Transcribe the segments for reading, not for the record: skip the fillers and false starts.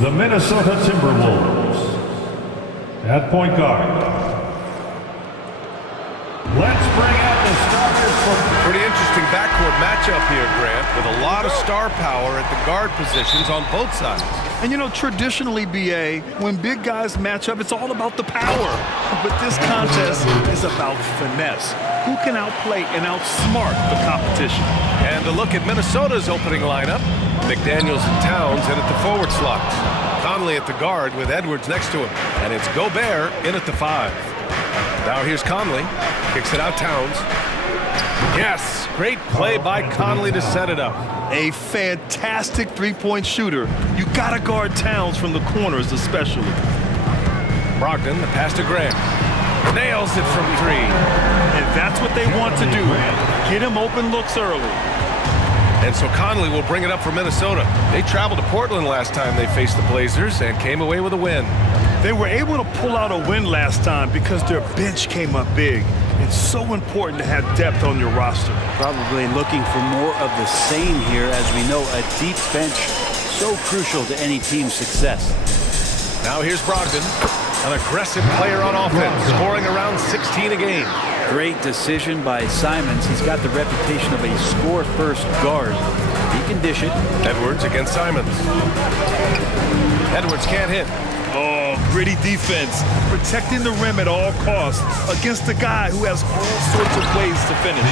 the Minnesota Timberwolves. At point guard, let's bring out the starters for... Pretty interesting backcourt matchup here, Grant, with a lot of star power at the guard positions on both sides. And you know, traditionally, BA, when big guys match up, it's all about the power. But this contest is about finesse. Who can outplay and outsmart the competition? And a look at Minnesota's opening lineup. McDaniels and Towns in at the forward slots. Conley at the guard with Edwards next to him. And it's Gobert in at the 5. Now here's Conley. Kicks it out Towns. Yes, great play by Conley to set it up. A fantastic three-point shooter. You gotta guard Towns from the corners especially. Brogdon, the pass to Grant. Nails it from 3. And that's what they want to do. Get him open looks early. And so Conley will bring it up for Minnesota. They traveled to Portland last time they faced the Blazers and came away with a win. They were able to pull out a win last time because their bench came up big. It's so important to have depth on your roster. Probably looking for more of the same here. As we know, a deep bench so crucial to any team's success. Now here's Brogdon, an aggressive player on offense, scoring around 16 a game. Great decision by Simons. He's got the reputation of a score-first guard. He can dish it. Edwards against Simons. Edwards can't hit. Oh, gritty defense. Protecting the rim at all costs against a guy who has all sorts of ways to finish.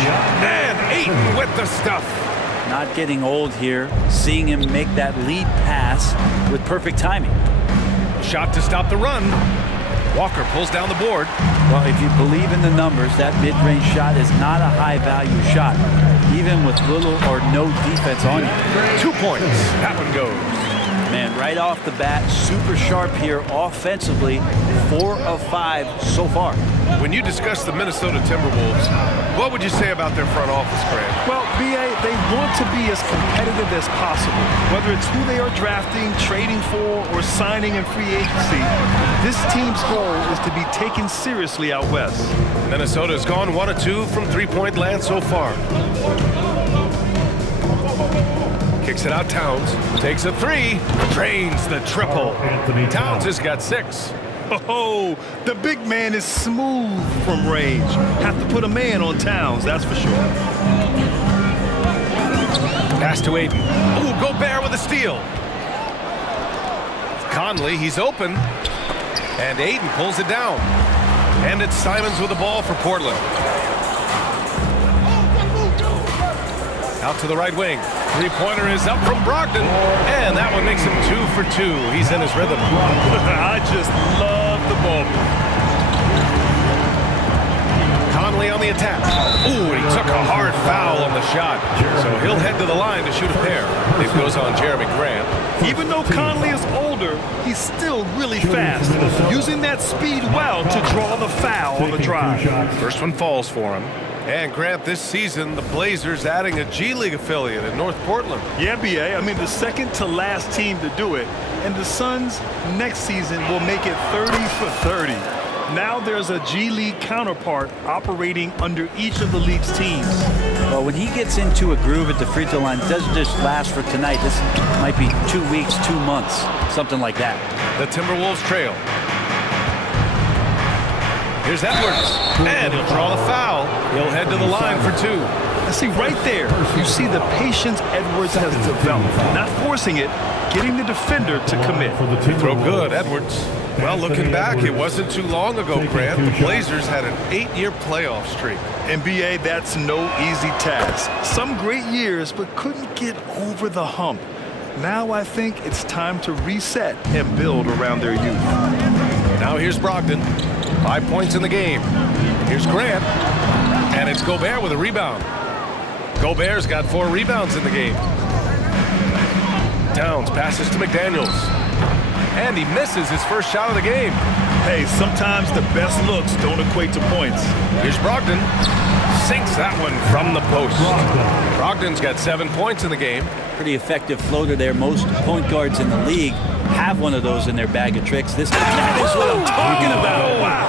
And Ayton with the stuff. Not getting old here. Seeing him make that lead pass with perfect timing. Shot to stop the run. Walker pulls down the board. Well, if you believe in the numbers, that mid-range shot is not a high-value shot, even with little or no defense on you. 2 points. That one goes. Man, right off the bat, super sharp here offensively. 4 of 5 so far. When you discuss the Minnesota Timberwolves, what would you say about their front office, Grant? Well, BA, they want to be as competitive as possible. Whether it's who they are drafting, trading for, or signing in free agency, this team's goal is to be taken seriously out west. Minnesota's gone 1 of 2 from three-point land so far. Kicks it out Towns. Takes a 3. Drains the triple. Towns has got 6. Oh, the big man is smooth from range. Have to put a man on Towns, that's for sure. Pass to Ayton. Ooh, Gobert with a steal. Conley, he's open. And Ayton pulls it down. And it's Simons with the ball for Portland. Out to the right wing. Three-pointer is up from Brogdon. And that one makes him 2 for 2. He's in his rhythm. I just love the ball. Conley on the attack. Ooh, he took a hard foul on the shot. So he'll head to the line to shoot a pair. It goes on Jeremy Grant. Even though Conley is older, he's still really fast. Using that speed well to draw the foul on the drive. First one falls for him. And Grant, this season, the Blazers adding a G League affiliate in North Portland. Yeah, BA. I mean, the second to last team to do it. And the Suns next season will make it 30 for 30. Now there's a G League counterpart operating under each of the league's teams. Well, when he gets into a groove at the free throw line, it doesn't just last for tonight. This might be 2 weeks, 2 months, something like that. The Timberwolves trail. Here's Edwards, and he'll draw the foul. He'll head to the line for 2. And see, right there, you see the patience Edwards has developed. Not forcing it, getting the defender to commit. Throw good, Edwards. Well, looking back, it wasn't too long ago, Grant. The Blazers had an 8-year playoff streak. NBA, that's no easy task. Some great years, but couldn't get over the hump. Now I think it's time to reset and build around their youth. Now here's Brogdon. 5 points in the game. Here's Grant. And it's Gobert with a rebound. Gobert's got 4 rebounds in the game. Towns passes to McDaniels. And he misses his first shot of the game. Hey, sometimes the best looks don't equate to points. Here's Brogdon. Sinks that one from the post. Brogdon's got 7 points in the game. Pretty effective floater there. Most point guards in the league have one of those in their bag of tricks. That is what I'm talking about. Wow.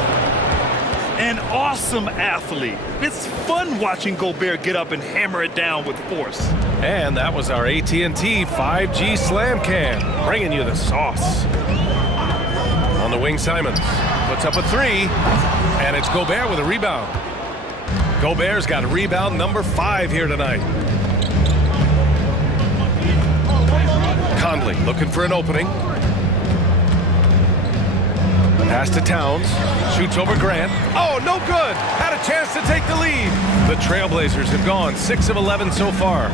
An awesome athlete. It's fun watching Gobert get up and hammer it down with force. And that was our AT&T 5G Slam Cam, bringing you the sauce. On the wing, Simons puts up a three, and it's Gobert with a rebound. Gobert's got rebound number 5 here tonight. Conley looking for an opening. Pass to Towns, shoots over Grant. Oh, no good! Had a chance to take the lead. The Trailblazers have gone 6 of 11 so far.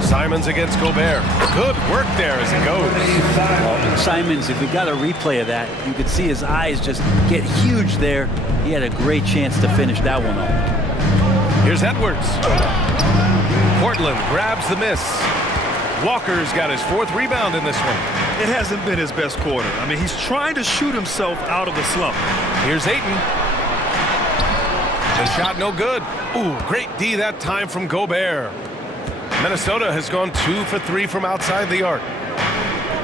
Simons against Gobert. Good work there as it goes. Well, Simons, if we got a replay of that, you could see his eyes just get huge there. He had a great chance to finish that one off. Here's Edwards. Portland grabs the miss. Walker's got his 4th rebound in this one. It hasn't been his best quarter. I mean, he's trying to shoot himself out of the slump. Here's Ayton. The shot no good. Ooh, great D that time from Gobert. Minnesota has gone 2 for 3 from outside the arc.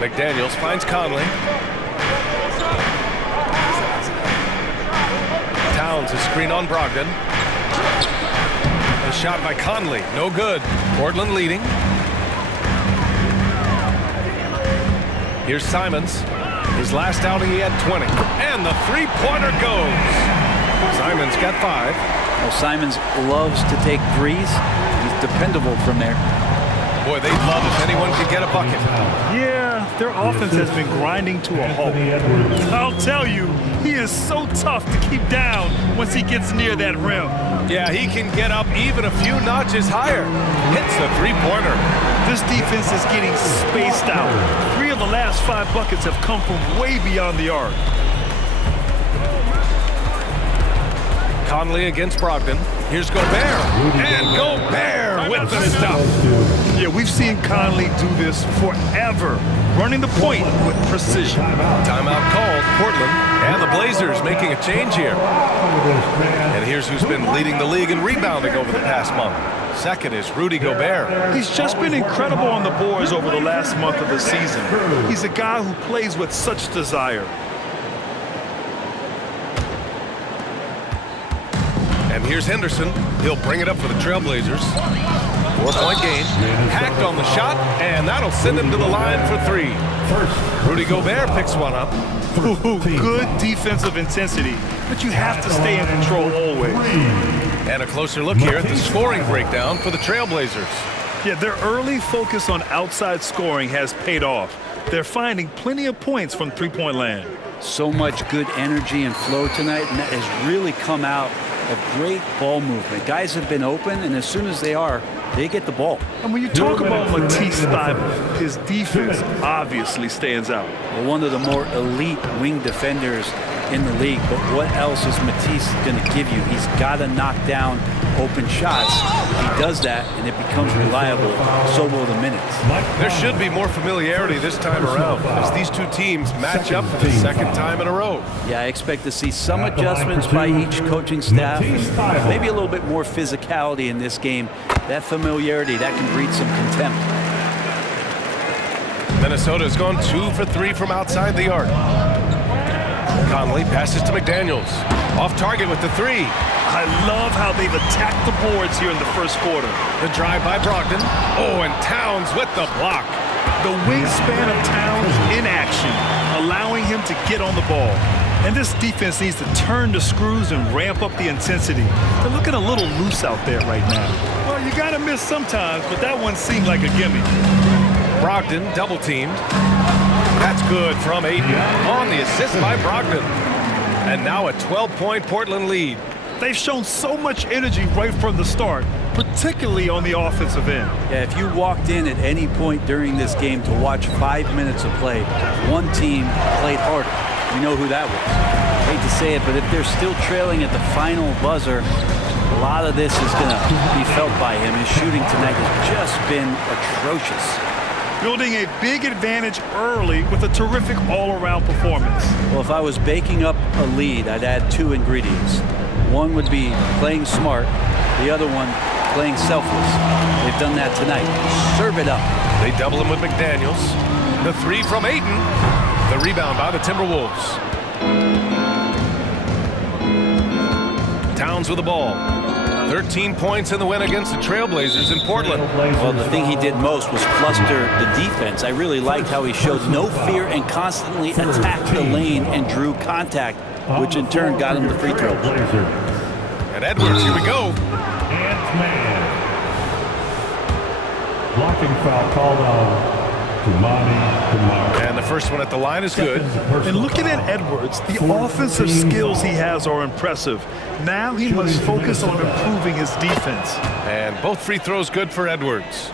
McDaniels finds Conley. Towns is screen on Brogdon. The shot by Conley, no good. Portland leading. Here's Simons. His last outing, he had 20. And the three-pointer goes. Simons got 5. Well, Simons loves to take threes. He's dependable from there. Boy, they'd love if anyone could get a bucket. Yeah, their offense has been grinding to a halt. I'll tell you, he is so tough to keep down once he gets near that rim. Yeah, he can get up even a few notches higher. Hits the three-pointer. This defense is getting spaced out. 3 of the last 5 buckets have come from way beyond the arc. Conley against Brogdon. Here's Gobert. And Gobert with the stuff. Yeah, we've seen Conley do this forever, running the point with precision. Timeout called. Portland and the Blazers making a change here. And here's who's been leading the league in rebounding over the past month. Second is Rudy Gobert. He's just been incredible on the boards over the last month of the season. He's a guy who plays with such desire. And here's Henderson. He'll bring it up for the Trailblazers. 4-point game. Hacked on the shot, and that'll send him to the line for 3. Rudy Gobert picks one up. Ooh, good defensive intensity, but you have to stay in control always. And a closer look here at the scoring breakdown for the Trailblazers. Yeah, their early focus on outside scoring has paid off. They're finding plenty of points from three-point land. So much good energy and flow tonight, and that has really come out of great ball movement. Guys have been open, and as soon as they are, they get the ball. And when you talk about Matisse Thybulle, his defense obviously stands out. Well, one of the more elite wing defenders in the league, but what else is Matisse going to give you? He's got to knock down open shots. If he does that and it becomes reliable, so will the minutes. There should be more familiarity this time around as these two teams match up for the second time in a row. Yeah, I expect to see some adjustments by each coaching staff, and maybe a little bit more physicality in this game. That familiarity, that can breed some contempt. Minnesota's gone 2 for 3 from outside the arc. Conley passes to McDaniels. Off target with the 3. I love how they've attacked the boards here in the first quarter. The drive by Brogdon. Oh, and Towns with the block. The wingspan of Towns in action, allowing him to get on the ball. And this defense needs to turn the screws and ramp up the intensity. They're looking a little loose out there right now. Well, you got to miss sometimes, but that one seemed like a gimme. Brogdon double teamed. That's good from Ayton on the assist by Brogdon. And now a 12-point Portland lead. They've shown so much energy right from the start, particularly on the offensive end. Yeah, if you walked in at any point during this game to watch 5 minutes of play, one team played harder. You know who that was. I hate to say it, but if they're still trailing at the final buzzer, a lot of this is going to be felt by him. His shooting tonight has just been atrocious. Building a big advantage early with a terrific all-around performance. Well, if I was baking up a lead, I'd add 2 ingredients. One would be playing smart. The other one, playing selfless. They've done that tonight. Serve it up. They double him with McDaniels. The 3 from Ayton. The rebound by the Timberwolves. Towns with the ball. 13 points in the win against the Trailblazers in Portland. Well, the thing he did most was fluster the defense. I really liked how he showed no fear and constantly attacked the lane and drew contact, which in turn got him the free throws. And Edwards, here we go. Ant-Man. Blocking foul called on Kumari. And the first one at the line is good. And looking at Edwards, the offensive skills he has are impressive. Now he must focus on improving his defense. And both free throws good for Edwards.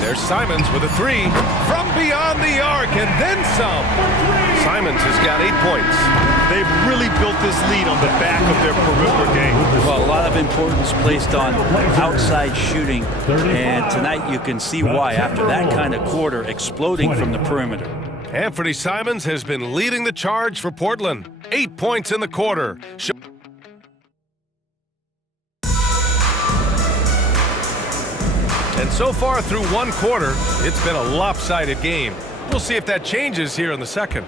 There's Simons with a three from beyond the arc and then some. Simons has got 8 points. They've really built this lead on the back of their perimeter game. Well, a lot of importance placed on outside shooting, and tonight you can see why after that kind of quarter exploding from the perimeter. Anthony Simons has been leading the charge for Portland. 8 points in the quarter. And so far through one quarter, it's been a lopsided game. We'll see if that changes here in the second.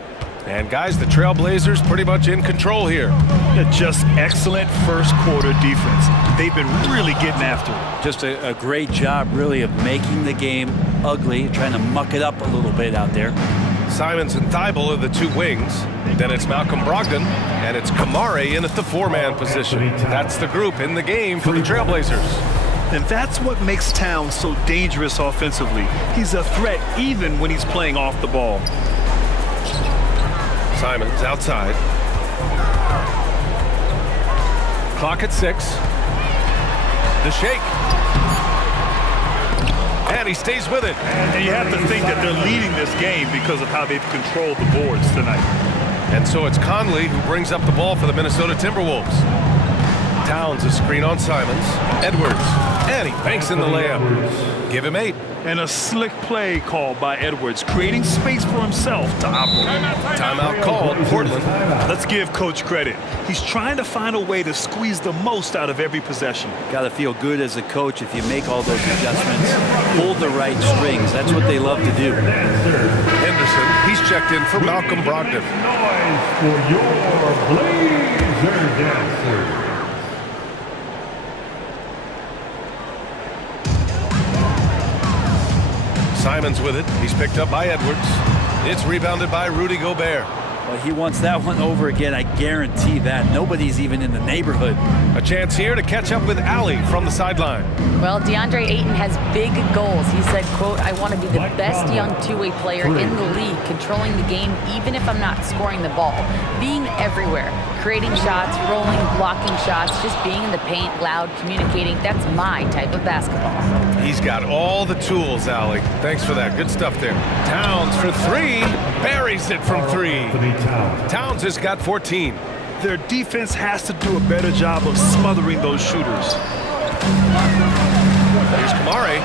And guys, the Trailblazers pretty much in control here. Yeah, just excellent first quarter defense. They've been really getting after it. Just a great job, really, of making the game ugly, trying to muck it up a little bit out there. Simons and Thibault are the two wings. Then it's Malcolm Brogdon, and it's Kamari in at the four-man position. That's the group in the game for the Trailblazers. And that's what makes Towns so dangerous offensively. He's a threat even when he's playing off the ball. Simons outside. Clock at 6. The shake. And he stays with it. And you have to think that they're leading this game because of how they've controlled the boards tonight. And so it's Conley who brings up the ball for the Minnesota Timberwolves. Towns a screen on Simons. Edwards. And he banks in the layup. Give him 8. And a slick play called by Edwards, creating space for himself to operate. Timeout called, Portland. Let's give Coach credit. He's trying to find a way to squeeze the most out of every possession. Got to feel good as a coach if you make all those adjustments. Hold the right strings. That's what they love to do. Henderson, he's checked in for Malcolm Brogdon. Noise for your Blazer dancers. Simons with it. He's picked up by Edwards. It's rebounded by Rudy Gobert. Well, he wants that one over again. I guarantee that. Nobody's even in the neighborhood. A chance here to catch up with Allie from the sideline. Well, DeAndre Ayton has big goals. He said, quote, "I want to be the best young two-way player in the league, controlling the game even if I'm not scoring the ball, being everywhere, creating shots, rolling, blocking shots, just being in the paint, loud, communicating. That's my type of basketball." He's got all the tools, Allie. Thanks for that. Good stuff there. Towns for 3. Buries it from 3. Towns has got 14. Their defense has to do a better job of smothering those shooters. Here's Kamari.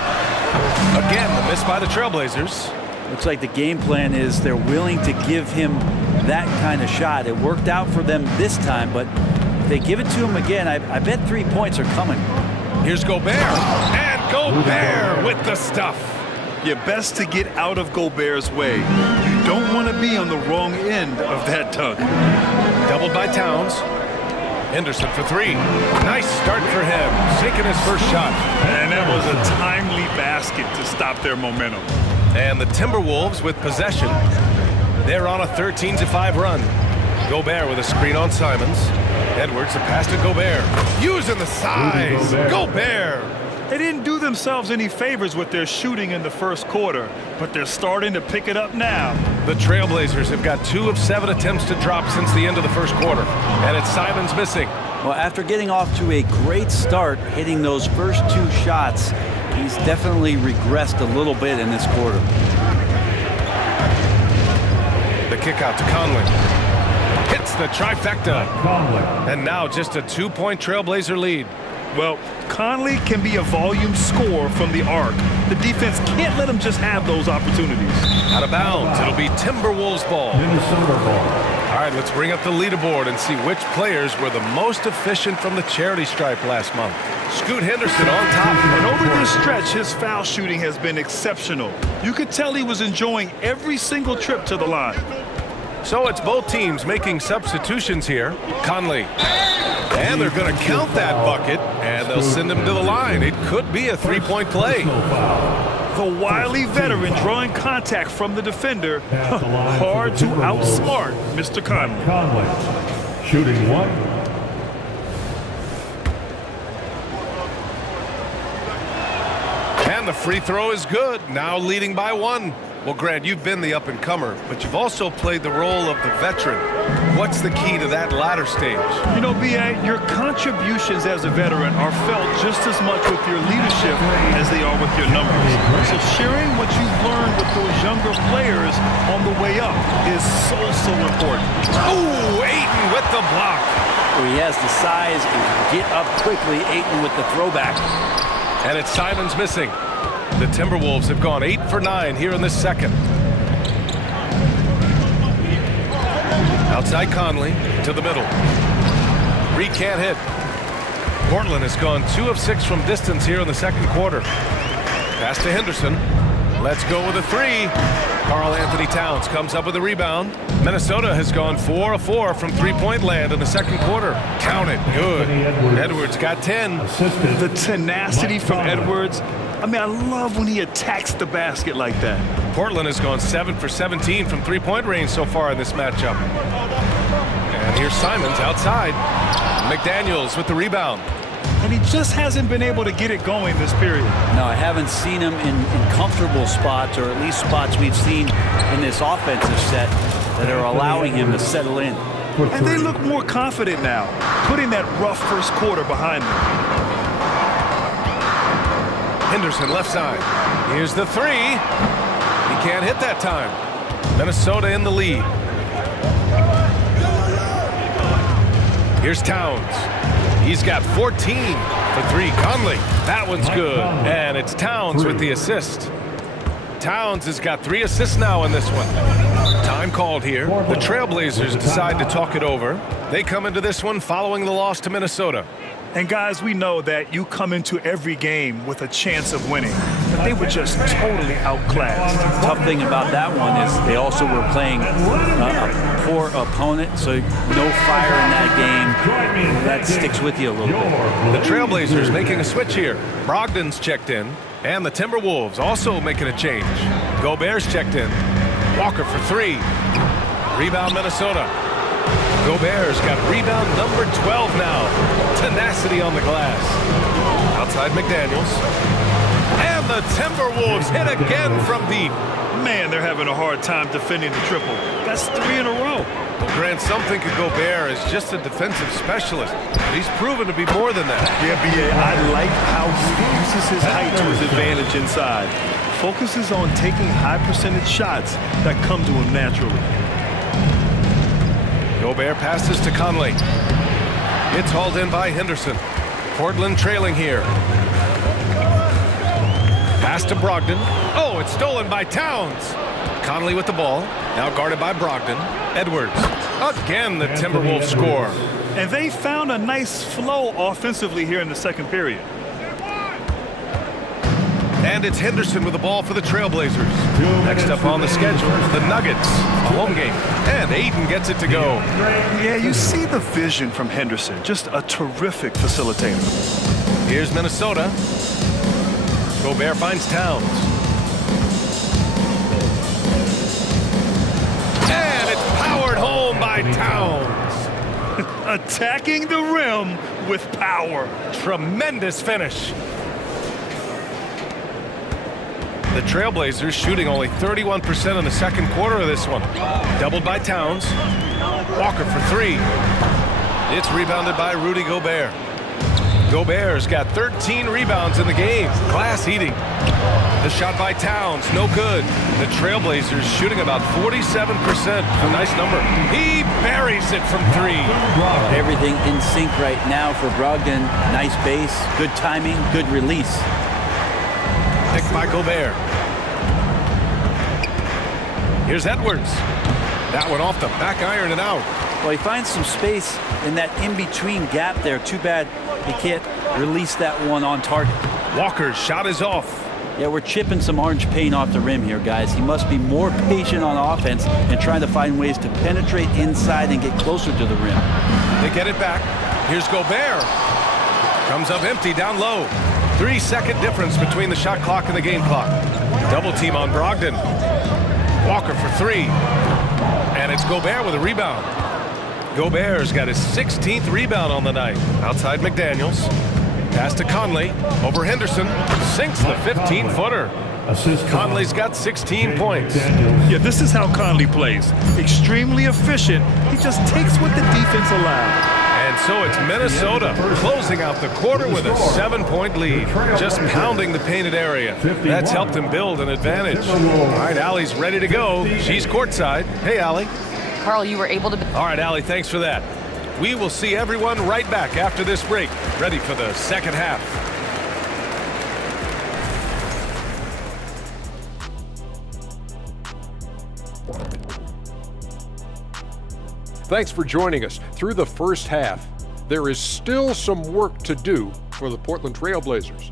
Again, the miss by the Trailblazers. Looks like the game plan is they're willing to give him that kind of shot. It worked out for them this time, but if they give it to him again, I bet 3 points are coming. Here's Gobert. And Gobert with the stuff. You're best to get out of Gobert's way. You don't want to be on the wrong end of that dunk. Doubled by Towns. Henderson for 3. Nice start for him. Sinking his first shot. And that was a timely basket to stop their momentum. And the Timberwolves with possession. They're on a 13-5 run. Gobert with a screen on Simons. Edwards, a pass to Gobert. Using the size. Gobert. They didn't do themselves any favors with their shooting in the first quarter, but they're starting to pick it up now. The Trailblazers have got 2 of 7 attempts to drop since the end of the first quarter. And it's Simons missing. Well, after getting off to a great start, hitting those first 2 shots, he's definitely regressed a little bit in this quarter. The kick out to Conley. Hits the trifecta. And now just a 2-point Trailblazer lead. Well, Conley can be a volume scorer from the arc. The defense can't let him just have those opportunities. Out of bounds. It'll be Timberwolves ball. Minnesota ball. All right, let's bring up the leaderboard and see which players were the most efficient from the charity stripe last month. Scoot Henderson on top. And over this stretch, his foul shooting has been exceptional. You could tell he was enjoying every single trip to the line. So it's both teams making substitutions here. Conley. And they're going to count that bucket, and they'll send him to the line. It could be a three-point play. The wily veteran drawing contact from the defender. Hard to outsmart Mr. Conley. Conley shooting one. And the free throw is good. Now leading by one. Well, Grant, you've been the up-and-comer, but you've also played the role of the veteran. What's the key to that latter stage? You know, B.A., your contributions as a veteran are felt just as much with your leadership as they are with your numbers. So sharing what you've learned with those younger players on the way up is so important. Oh, Ayton with the block. Where he has the size and can get up quickly. Ayton with the throwback. And it's Simons missing. The Timberwolves have gone 8 for 9 here in this second. Outside Conley to the middle. Reed can't hit. Portland has gone 2 of 6 from distance here in the second quarter. Pass to Henderson. Let's go with a three. Karl Anthony Towns comes up with a rebound. Minnesota has gone 4 of 4 from three-point land in the second quarter. Count it. Good. Edwards got 10. The tenacity from Edwards. I mean, I love when he attacks the basket like that. Portland has gone 7 for 17 from three-point range so far in this matchup. And here's Simons outside. McDaniels with the rebound. And he just hasn't been able to get it going this period. No, I haven't seen him in comfortable spots, or at least spots we've seen in this offensive set that are allowing him to settle in. And they look more confident now, putting that rough first quarter behind them. Henderson left side. Here's the three. He can't hit that time. Minnesota in the lead. Here's Towns. He's got 14 for three. Conley. That one's good. And it's Towns with the assist. Towns has got 3 assists now in this one. Time called here. The Trailblazers decide to talk it over. They come into this one following the loss to Minnesota. And guys, we know that you come into every game with a chance of winning, but they were just totally outclassed. Tough thing about that one is they also were playing a poor opponent, so no fire in that game. That sticks with you a little bit. The Trailblazers making a switch here. Brogdon's checked in, and the Timberwolves also making a change. Gobert's checked in. Walker for 3. Rebound Minnesota. Gobert's got rebound number 12 now. Tenacity on the glass. Outside McDaniels. And the Timberwolves hit again from deep. Man, they're having a hard time defending the triple. That's 3 in a row. Well, Grant, some think of Gobert as just a defensive specialist, but he's proven to be more than that. Yeah, B.A., I like how he uses his height to his advantage inside. Focuses on taking high percentage shots that come to him naturally. Gobert passes to Conley. It's hauled in by Henderson. Portland trailing here. Pass to Brogdon. Oh, it's stolen by Towns. Conley with the ball. Now guarded by Brogdon. Edwards. Again, the Timberwolves score. And they found a nice flow offensively here in the second period. And it's Henderson with the ball for the Trailblazers. Next up on the schedule, the Nuggets, a home game. And Ayton gets it to go. Yeah, you see the vision from Henderson. Just a terrific facilitator. Here's Minnesota. Gobert finds Towns. And it's powered home by Towns. Attacking the rim with power. Tremendous finish. The Trailblazers shooting only 31% in the second quarter of this one. Doubled by Towns. Walker for 3. It's rebounded by Rudy Gobert. Gobert's got 13 rebounds in the game. Glass eating. The shot by Towns, no good. The Trailblazers shooting about 47%. A nice number. He buries it from 3. Everything in sync right now for Brogdon. Nice base, good timing, good release. Picked by Gobert. Here's Edwards. That one off the back iron and out. Well, he finds some space in that in-between gap there. Too bad he can't release that one on target. Walker's shot is off. Yeah, we're chipping some orange paint off the rim here, guys. He must be more patient on offense and trying to find ways to penetrate inside and get closer to the rim. They get it back. Here's Gobert. Comes up empty down low. 3-second difference between the shot clock and the game clock. Double team on Brogdon. Walker for three. And it's Gobert with a rebound. Gobert's got his 16th rebound on the night. Outside McDaniels. Pass to Conley. Over Henderson. Sinks the 15-footer. Conley's got 16 points. Yeah, this is how Conley plays. Extremely efficient. He just takes what the defense allows. And so it's Minnesota closing out the quarter with a 7-point lead. Just pounding the painted area. That's helped him build an advantage. All right, Allie's ready to go. She's courtside. Hey, Allie. Carl, you were able to... All right, Allie, thanks for that. We will see everyone right back after this break. Ready for the second half. Thanks for joining us. Through the first half, there is still some work to do for the Portland Trail Blazers.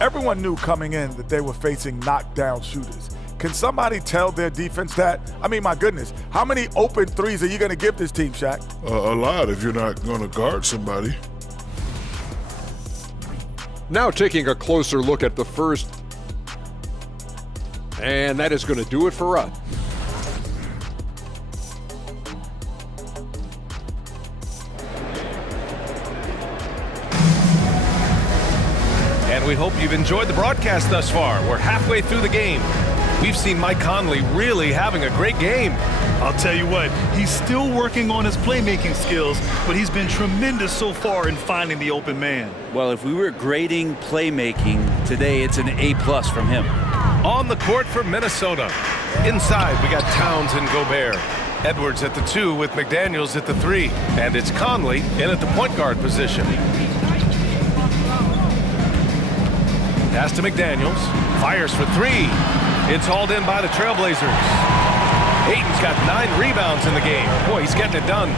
Everyone knew coming in that they were facing knockdown shooters. Can somebody tell their defense that? I mean, my goodness, how many open threes are you going to give this team, Shaq? A lot if you're not going to guard somebody. Now taking a closer look at the first. And that is going to do it for us. And we hope you've enjoyed the broadcast thus far. We're halfway through the game. We've seen Mike Conley really having a great game. I'll tell you what, he's still working on his playmaking skills, but he's been tremendous so far in finding the open man. Well, if we were grading playmaking today, it's an A+ from him. On the court for Minnesota. Inside, we got Towns and Gobert. Edwards at the 2 with McDaniels at the 3. And it's Conley in at the point guard position. Pass to McDaniels. Fires for 3. It's hauled in by the Trailblazers. Ayton's got 9 rebounds in the game. Boy, he's getting it done.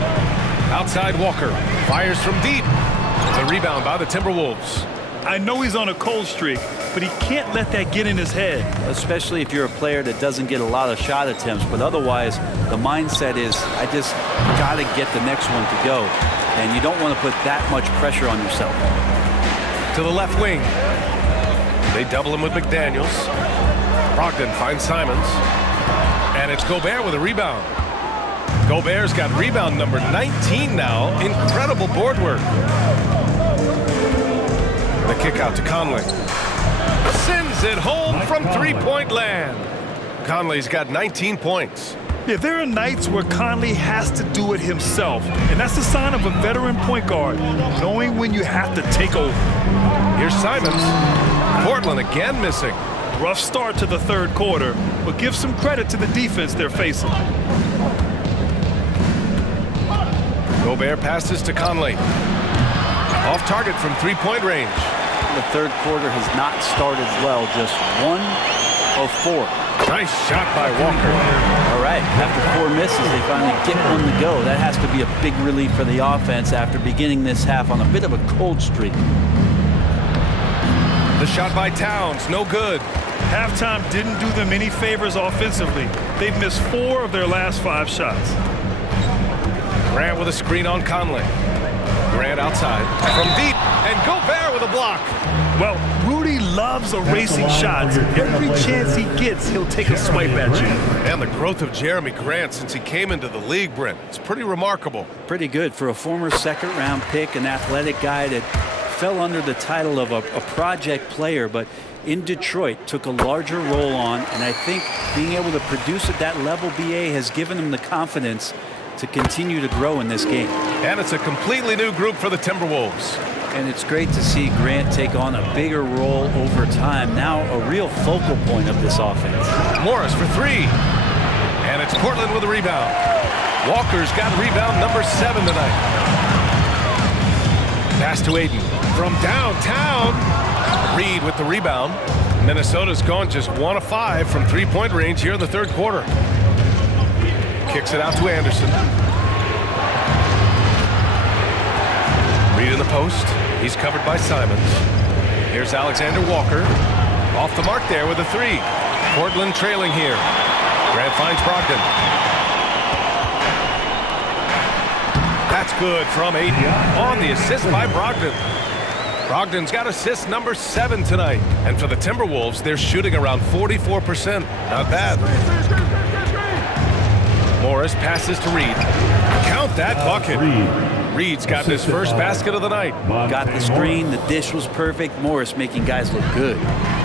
Outside Walker. Fires from deep. The rebound by the Timberwolves. I know he's on a cold streak, but he can't let that get in his head. Especially if you're a player that doesn't get a lot of shot attempts. But otherwise, the mindset is, I just got to get the next one to go. And you don't want to put that much pressure on yourself. To the left wing. They double him with McDaniels. Brogdon finds Simons. And it's Gobert with a rebound. Gobert's got rebound number 19 now. Incredible board work. The kick out to Conley. Sends it home from three-point land. Conley's got 19 points. Yeah, there are nights where Conley has to do it himself, and that's the sign of a veteran point guard, knowing when you have to take over. Here's Simons. Portland again missing. Rough start to the third quarter, but give some credit to the defense they're facing. Gobert passes to Conley. Off target from three-point range. The third quarter has not started well, just 1 of 4. Nice shot by Walker. All right, after 4 misses, they finally get one to go. That has to be a big relief for the offense after beginning this half on a bit of a cold streak. The shot by Towns, no good. Halftime didn't do them any favors offensively. They've missed 4 of their last 5 shots. Grant with a screen on Conley. Grant outside from deep, and Gobert with a block. Well, Rudy loves erasing shots. Every chance he gets, he'll take a swipe at you. And the growth of Jeremy Grant since he came into the league, Brent, it's pretty remarkable. Pretty good for a former second-round pick, an athletic guy that fell under the title of a project player, but in Detroit took a larger role on, and I think being able to produce at that level, BA, has given him the confidence to continue to grow in this game. And it's a completely new group for the Timberwolves. And it's great to see Grant take on a bigger role over time, now a real focal point of this offense. Morris for 3. And it's Portland with a rebound. Walker's got rebound number 7 tonight. Pass to Ayton from downtown. Reed with the rebound. Minnesota's gone just 1 of 5 from three-point range here in the third quarter. Kicks it out to Anderson. Reed in the post. He's covered by Simons. Here's Alexander Walker. Off the mark there with a three. Portland trailing here. Grant finds Brogdon. That's good from Ayton on the assist by Brogdon. Brogdon's got assist number 7 tonight. And for the Timberwolves, they're shooting around 44%. Not bad. Morris passes to Reed. Count that bucket. Reed's got his first basket of the night. Got the screen. The dish was perfect. Morris making guys look good.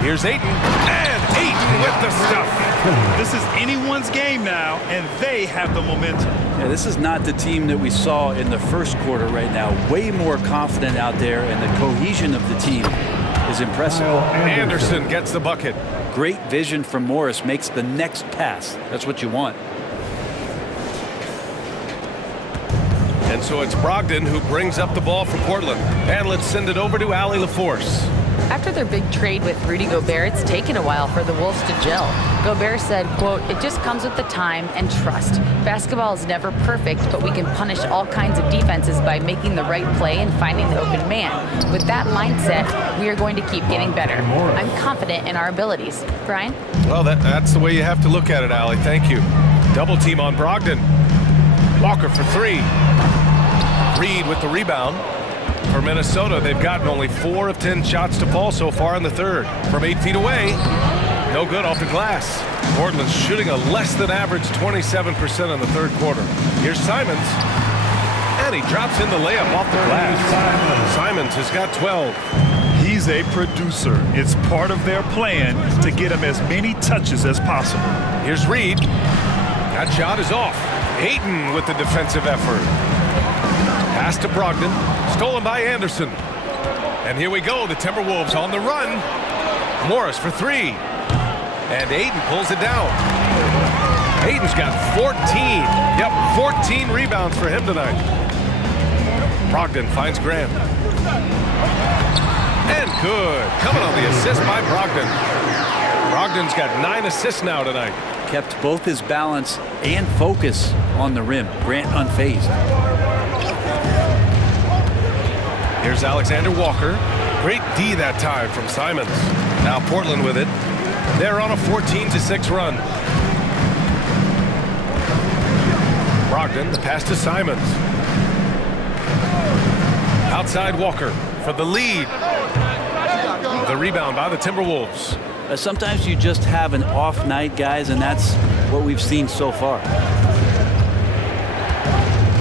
Here's Ayton. And Ayton with the stuff. This is anyone's game now, and they have the momentum. Yeah, this is not the team that we saw in the first quarter right now. Way more confident out there, and the cohesion of the team is impressive. Anderson gets the bucket. Great vision from Morris. Makes the next pass. That's what you want. And so it's Brogdon who brings up the ball for Portland. And let's send it over to Allie LaForce. After their big trade with Rudy Gobert, it's taken a while for the Wolves to gel. Gobert said, quote, "It just comes with the time and trust. Basketball is never perfect, but we can punish all kinds of defenses by making the right play and finding the open man. With that mindset, we are going to keep getting better. I'm confident in our abilities." Brian? Well, that's the way you have to look at it, Allie. Thank you. Double team on Brogdon. Walker for three. Reed with the rebound. For Minnesota, they've gotten only 4 of 10 shots to fall so far in the third. From 8 feet away, no good off the glass. Portland's shooting a less than average 27% in the third quarter. Here's Simons. And he drops in the layup off the glass. Simons has got 12. He's a producer. It's part of their plan to get him as many touches as possible. Here's Reed. That shot is off. Ayton with the defensive effort. Pass to Brogdon. Stolen by Anderson. And here we go. The Timberwolves on the run. Morris for three. And Ayton pulls it down. Ayton's got 14. Yep, 14 rebounds for him tonight. Brogdon finds Grant. And good. Coming on the assist by Brogdon. Brogdon's got 9 assists now tonight. Kept both his balance and focus on the rim. Grant unfazed. Here's Alexander Walker. Great D that time from Simons. Now Portland with it. They're on a 14-6 run. Brogdon, the pass to Simons. Outside Walker for the lead. The rebound by the Timberwolves. Sometimes you just have an off night, guys, and that's what we've seen so far.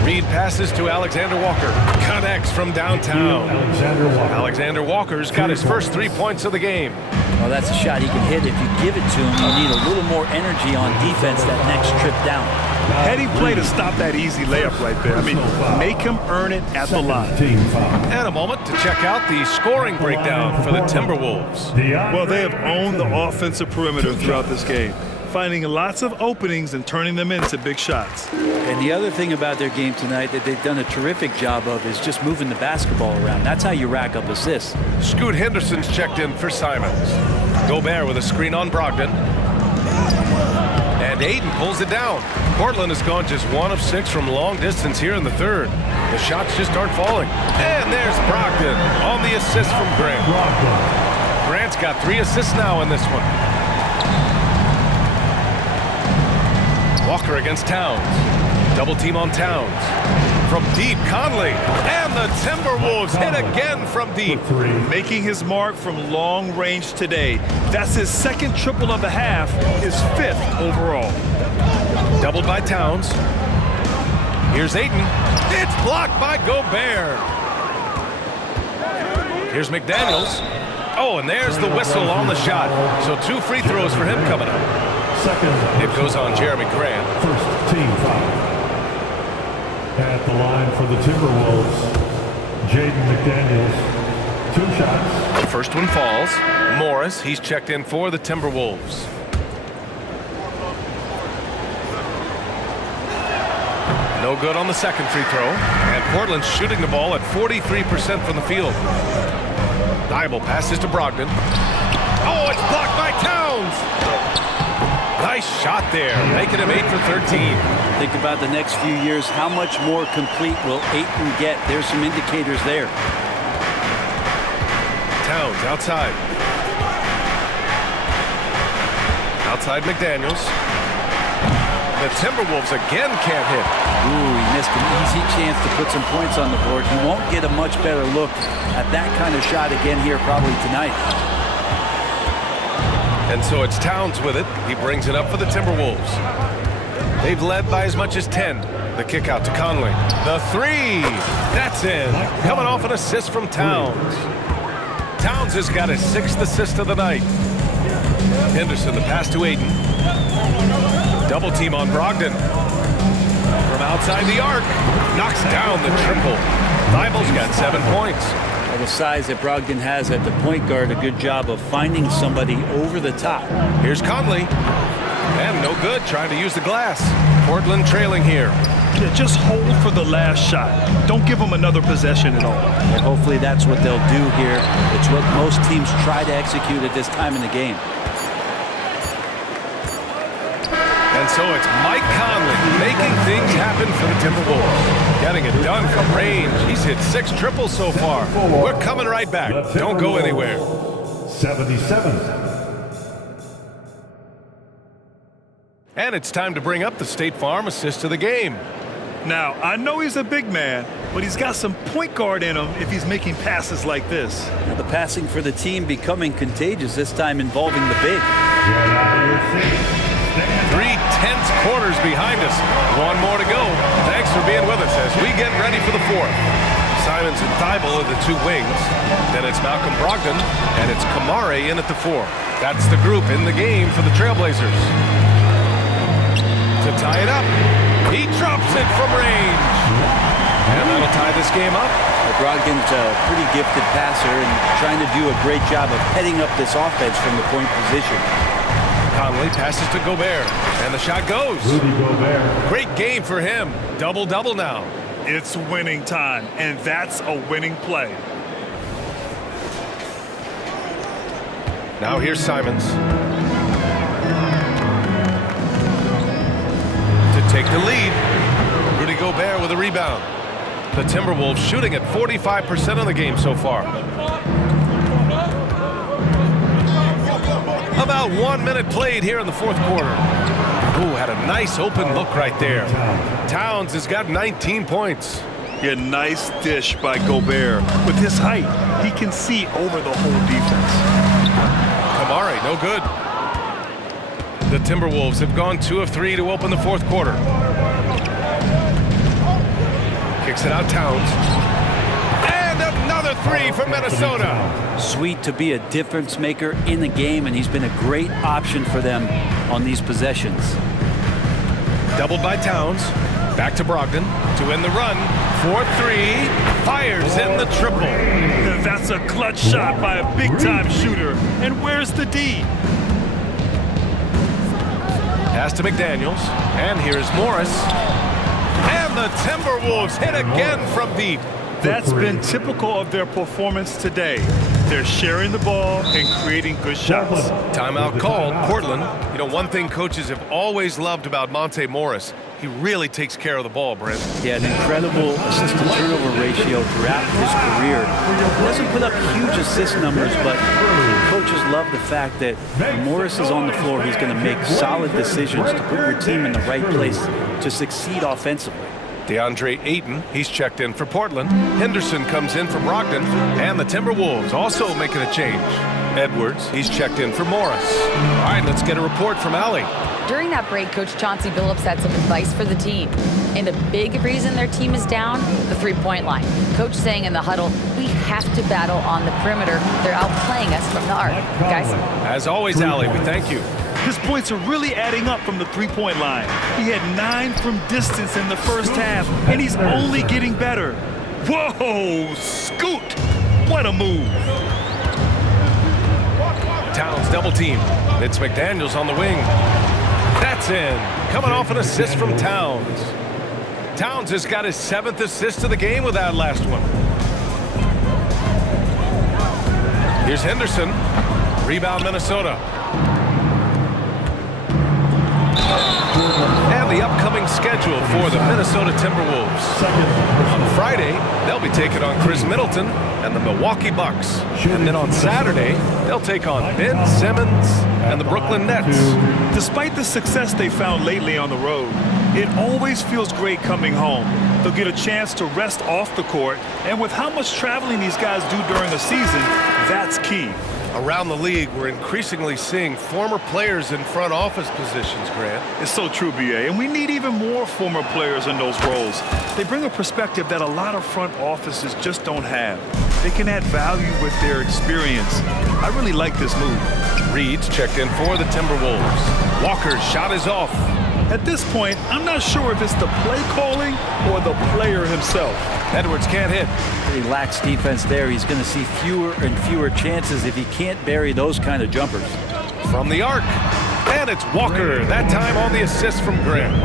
Reed passes to Alexander Walker. Connects from downtown. Alexander Walker's got his first 3 points of the game. Well, that's a shot he can hit. If you give it to him, you need a little more energy on defense that next trip down. Heady play to stop that easy layup right there. I mean, make him earn it at the line. And a moment to check out the scoring breakdown for the Timberwolves. Well, they have owned the offensive perimeter throughout this game, finding lots of openings and turning them into big shots. And the other thing about their game tonight that they've done a terrific job of is just moving the basketball around. That's how you rack up assists. Scoot Henderson's checked in for Simons. Gobert with a screen on Brogdon. And Ayton pulls it down. Portland has gone just 1 of 6 from long distance here in the third. The shots just aren't falling. And there's Brogdon on the assist from Grant. Grant's got 3 assists now in this one. Walker against Towns. Double team on Towns. From deep, Conley. And the Timberwolves hit again from deep. Making his mark from long range today. That's his second triple of the half, his 5th overall. Doubled by Towns. Here's Ayton. It's blocked by Gobert. Here's McDaniels. Oh, and there's the whistle on the shot. So 2 free throws for him coming up. It goes on Jeremy Grant. First team foul. At the line for the Timberwolves, Jaden McDaniels, 2 shots. The first one falls. Morris, he's checked in for the Timberwolves. No good on the second free throw. And Portland's shooting the ball at 43% from the field. Thibault passes to Brogdon. Oh, it's blocked by Towns. Nice shot there, making him 8 for 13. Think about the next few years. How much more complete will Ayton get? There's some indicators there. Towns outside. Outside McDaniels. The Timberwolves again can't hit. Ooh, he missed an easy chance to put some points on the board. He won't get a much better look at that kind of shot again here probably tonight. And so it's Towns with it. He brings it up for the Timberwolves. They've led by as much as 10. The kick out to Conley. The three. That's in. Coming off an assist from Towns. Towns has got his 6th assist of the night. Henderson, the pass to Ayton. Double team on Brogdon. From outside the arc. Knocks down the triple. Thibel's got 7 points. Well, the size that Brogdon has at the point guard, a good job of finding somebody over the top. Here's Conley. And no good, trying to use the glass. Portland trailing here. Yeah, just hold for the last shot. Don't give them another possession at all. And hopefully that's what they'll do here. It's what most teams try to execute at this time in the game. And so it's Mike Conley making things happen for the Timberwolves. Getting it done from range. He's hit 6 triples so far. We're coming right back. Don't go anywhere. 77. And it's time to bring up the State Farm assist of the game. Now, I know he's a big man, but he's got some point guard in him if he's making passes like this. Now the passing for the team becoming contagious, this time involving the big. 3 tense quarters behind us. 1 more to go. Thanks for being with us as we get ready for the 4th. Simons and Thibault are the 2 wings. Then it's Malcolm Brogdon, and it's Kamare in at the 4. That's the group in the game for the Trailblazers. To tie it up, he drops it from range. And that'll tie this game up. Brogdon's a pretty gifted passer and trying to do a great job of heading up this offense from the point position. Conley passes to Gobert, and the shot goes. Rudy Gobert. Great game for him. Double-double now. It's winning time, and that's a winning play. Now here's Simons. To take the lead, Rudy Gobert with a rebound. The Timberwolves shooting at 45% of the game so far. About 1 minute played here in the 4th quarter. Ooh, had a nice open look right there. Towns has got 19 points. Yeah, nice dish by Gobert. With his height, he can see over the whole defense. Kamare, no good. The Timberwolves have gone 2 of 3 to open the 4th quarter. Kicks it out, Towns. And another 3 from Minnesota. Sweet to be a difference maker in the game, and he's been a great option for them on these possessions. Doubled by Towns. Back to Brogdon to end the run. 4-3. Fires in the triple. That's a clutch shot by a big-time shooter. And where's the D? Pass to McDaniels. And here's Morris. And the Timberwolves hit again from deep. That's been typical of their performance today. They're sharing the ball and creating good shots. Timeout called. Portland. You know, one thing coaches have always loved about Monte Morris, he really takes care of the ball, Brent. Yeah, an incredible assist-to-turnover ratio throughout his career. He doesn't put up huge assist numbers, but coaches love the fact that when Morris is on the floor, he's going to make solid decisions to put your team in the right place to succeed offensively. DeAndre Ayton, he's checked in for Portland. Henderson comes in for Brogdon. And the Timberwolves also making a change. Edwards, he's checked in for Morris. All right, let's get a report from Allie. During that break, Coach Chauncey Billups had some advice for the team. And a big reason their team is down, the three-point line. Coach saying in the huddle, we have to battle on the perimeter. They're outplaying us from the arc. Guys? As always, Allie, we thank you. His points are really adding up from the three-point line. He had 9 from distance in the first half, and he's only getting better. Whoa, scoot! What a move. Towns double team. It's McDaniels on the wing. That's in. Coming off an assist from Towns. Towns has got his 7th assist of the game with that last one. Here's Henderson. Rebound Minnesota. And the upcoming schedule for the Minnesota Timberwolves. On Friday, they'll be taking on Chris Middleton and the Milwaukee Bucks. And then on Saturday, they'll take on Ben Simmons and the Brooklyn Nets. Despite the success they found lately on the road, it always feels great coming home. They'll get a chance to rest off the court, and with how much traveling these guys do during the season, that's key. Around the league, we're increasingly seeing former players in front office positions, Grant. It's so true, BA, and we need even more former players in those roles. They bring a perspective that a lot of front offices just don't have. They can add value with their experience. I really like this move. Reed's checked in for the Timberwolves. Walker's shot is off. At this point, I'm not sure if it's the play calling or the player himself. Edwards can't hit. Pretty lax defense there. He's going to see fewer and fewer chances if he can't bury those kind of jumpers. From the arc. And it's Walker, that time on the assist from Grant.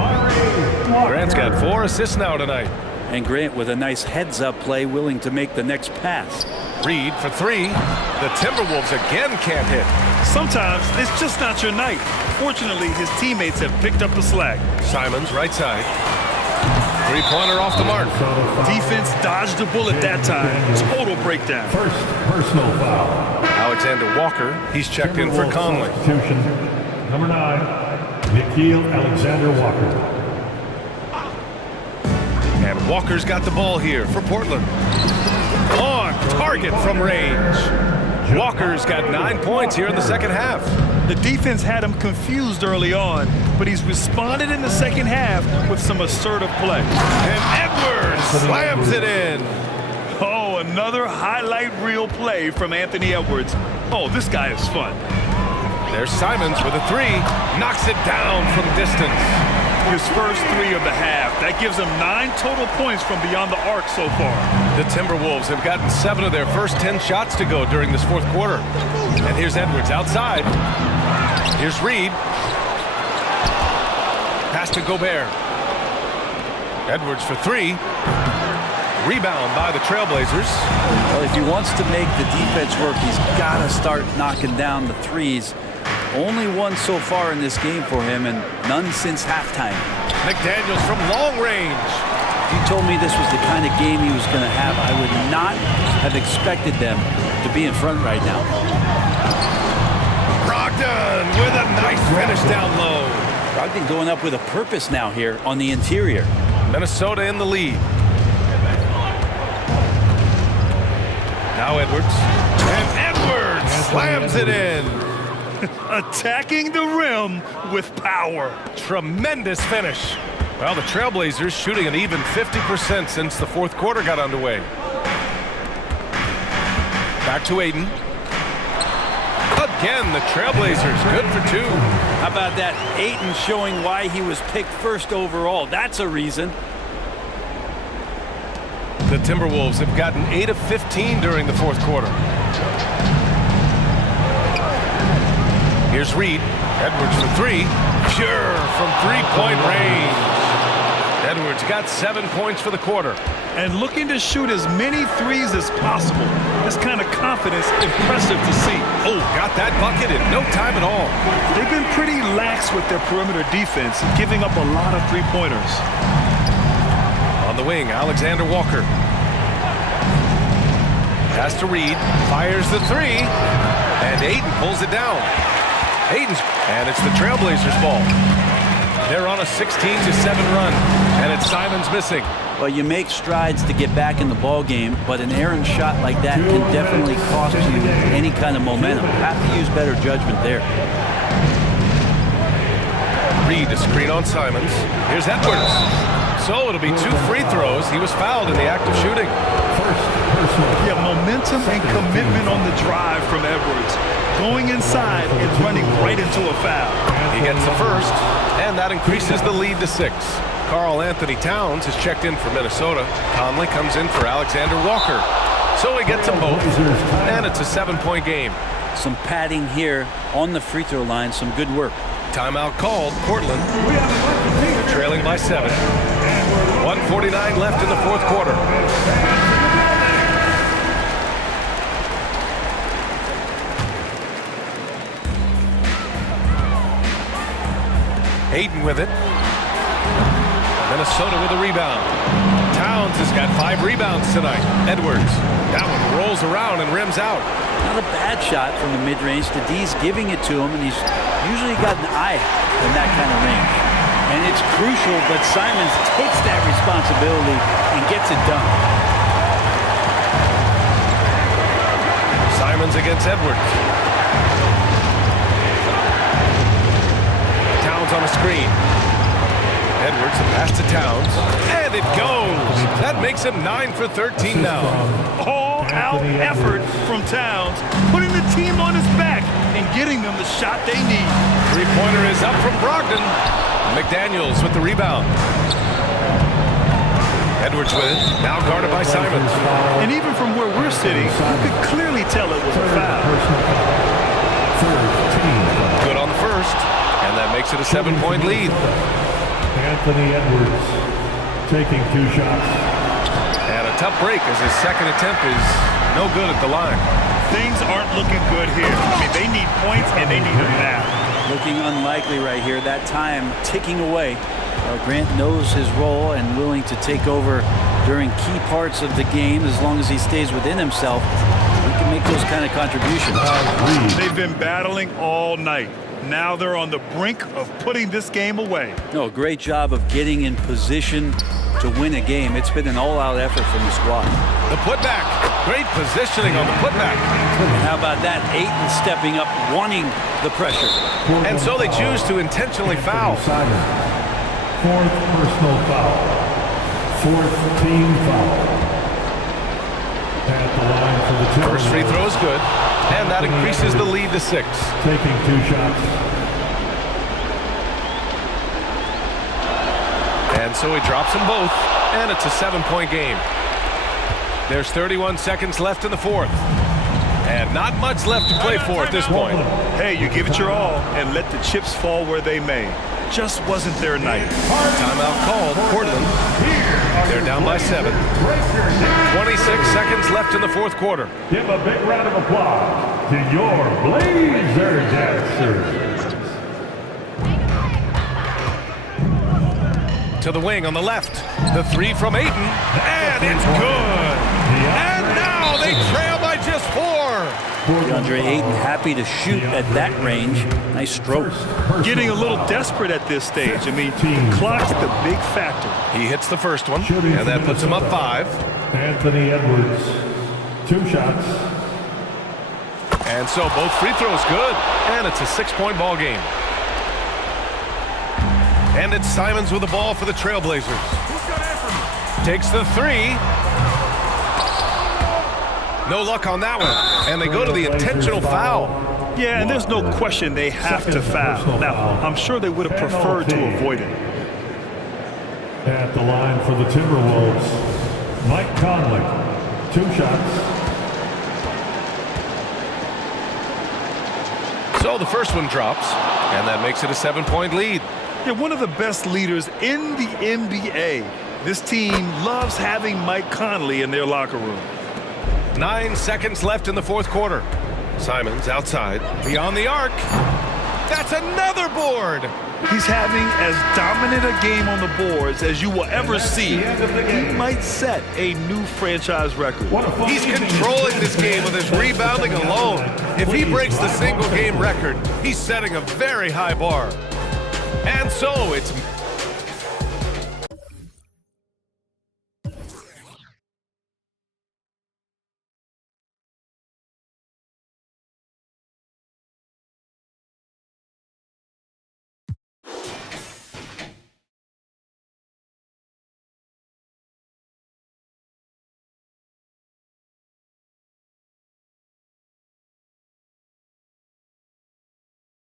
Grant's got 4 assists now tonight. And Grant with a nice heads-up play, willing to make the next pass. Reed for 3. The Timberwolves again can't hit. Sometimes it's just not your night. Fortunately, his teammates have picked up the slack. Simons right side. 3-pointer off the mark. Defense dodged the bullet that time. Total breakdown. First personal foul. Alexander Walker, he's checked in for Conley. Substitution. Number 9, Nikhil Alexander Walker. And Walker's got the ball here for Portland. On target from range. Walker's got 9 points here in the second half. The defense had him confused early on, but he's responded in the second half with some assertive play. And Edwards slams it in. Oh, another highlight reel play from Anthony Edwards. Oh, this guy is fun. There's Simons with a 3. Knocks it down from distance. His first 3 of the half. That gives him 9 total points from beyond the arc so far. The Timberwolves have gotten 7 of their first 10 shots to go during this fourth quarter. And here's Edwards outside. Here's Reed. Pass to Gobert. Edwards for 3. Rebound by the Trailblazers. Well, if he wants to make the defense work, he's got to start knocking down the threes. Only one so far in this game for him, and none since halftime. McDaniels from long range. If you told me this was the kind of game he was going to have, I would not have expected them to be in front right now. Brogdon with a nice finish down low. Brogdon going up with a purpose now here on the interior. Minnesota in the lead. Now Edwards. And Edwards slams it in. Attacking the rim with power. Tremendous finish. Well, the Trailblazers shooting an even 50% since the fourth quarter got underway. Back to Ayton. Again, the Trailblazers good for 2. How about that? Ayton showing why he was picked first overall. That's a reason. The Timberwolves have gotten 8 of 15 during the fourth quarter. Here's Reed. Edwards for 3. Pure from 3-point range. Edwards got 7 points for the quarter. And looking to shoot as many threes as possible. This kind of confidence, impressive to see. Oh, got that bucket in no time at all. They've been pretty lax with their perimeter defense, giving up a lot of three-pointers. On the wing, Alexander Walker. Pass to Reed. Fires the 3. And Ayton pulls it down. And it's the Trailblazers' ball. They're on a 16-7 run, and it's Simons missing. Well, you make strides to get back in the ball game, but an errant shot like that can definitely cost you any kind of momentum. You have to use better judgment there. Reed to screen on Simons. Here's Edwards. So it'll be 2 free throws. He was fouled in the act of shooting. Yeah, momentum and commitment on the drive from Edwards. Going inside and running right into a foul. He gets the first, and that increases the lead to 6. Karl Anthony Towns has checked in for Minnesota. Conley comes in for Alexander Walker. So he gets them both, and it's a 7-point game. Some padding here on the free throw line. Some good work. Timeout called. Portland trailing by 7. 1:49 left in the fourth quarter. Ayton with it. Minnesota with a rebound. Towns has got 5 rebounds tonight. Edwards. That one rolls around and rims out. Not a bad shot from the mid-range. The D's giving it to him, and he's usually got an eye in that kind of range. And it's crucial, but Simons takes that responsibility and gets it done. Simons against Edwards. Towns on a screen. Edwards, a pass to Towns, and it goes. That makes him 9 for 13 now. All-out effort from Towns, putting the team on his back and getting them the shot they need. Three-pointer is up from Brogdon. McDaniels with the rebound. Edwards with it, now guarded by Simons. And even from where we're sitting, you could clearly tell it was a foul. Good on the first, and that makes it a 7-point lead. Anthony Edwards taking 2 shots. And a tough break as his second attempt is no good at the line. Things aren't looking good here. I mean, they need points, and they need them now. Looking unlikely right here. That time ticking away. Grant knows his role and willing to take over during key parts of the game. As long as he stays within himself, he can make those kind of contributions. They've been battling all night. Now they're on the brink of putting this game away. No, great job of getting in position to win a game. It's been an all-out effort from the squad. The putback. Great positioning on the putback. And how about that? Ayton stepping up, wanting the pressure. And so they choose to intentionally foul. 4th personal foul. 4th team foul. At the line for the Timberwolves. First free throw is good, and that increases the lead to 6. Taking 2 shots. And so he drops them both, and it's a 7-point game. There's 31 seconds left in the 4th. And not much left to play for at this point. Hey, you give it your all and let the chips fall where they may. Just wasn't their night. Timeout called, Portland. They're down by 7. 26 seconds left in the 4th quarter. Give a big round of applause to your Blazer dancers. To the wing on the left. The 3 from Ayton, and it's good. And now they trail by just 4. DeAndre Ayton happy to shoot at that range. Nice stroke. Getting a little desperate at this stage. I mean, clock's the big factor. He hits the first one, and that puts him up 5. Anthony Edwards, 2 shots. And so both free throws good, and it's a 6-point ball game. And it's Simons with the ball for the Trailblazers. Takes the 3. No luck on that one. And they go to the intentional foul. Yeah, and there's no question they have to foul. Now, I'm sure they would have preferred to avoid it. At the line for the Timberwolves, Mike Conley, 2 shots. So the first one drops, and that makes it a 7-point lead. They're one of the best leaders in the NBA. This team loves having Mike Conley in their locker room. 9 seconds left in the 4th quarter. Simons outside, beyond the arc. That's another board. He's having as dominant a game on the boards as you will ever see. He might set a new franchise record. He's controlling this game with his rebounding alone. If he breaks the single-game record, he's setting a very high bar. And so it's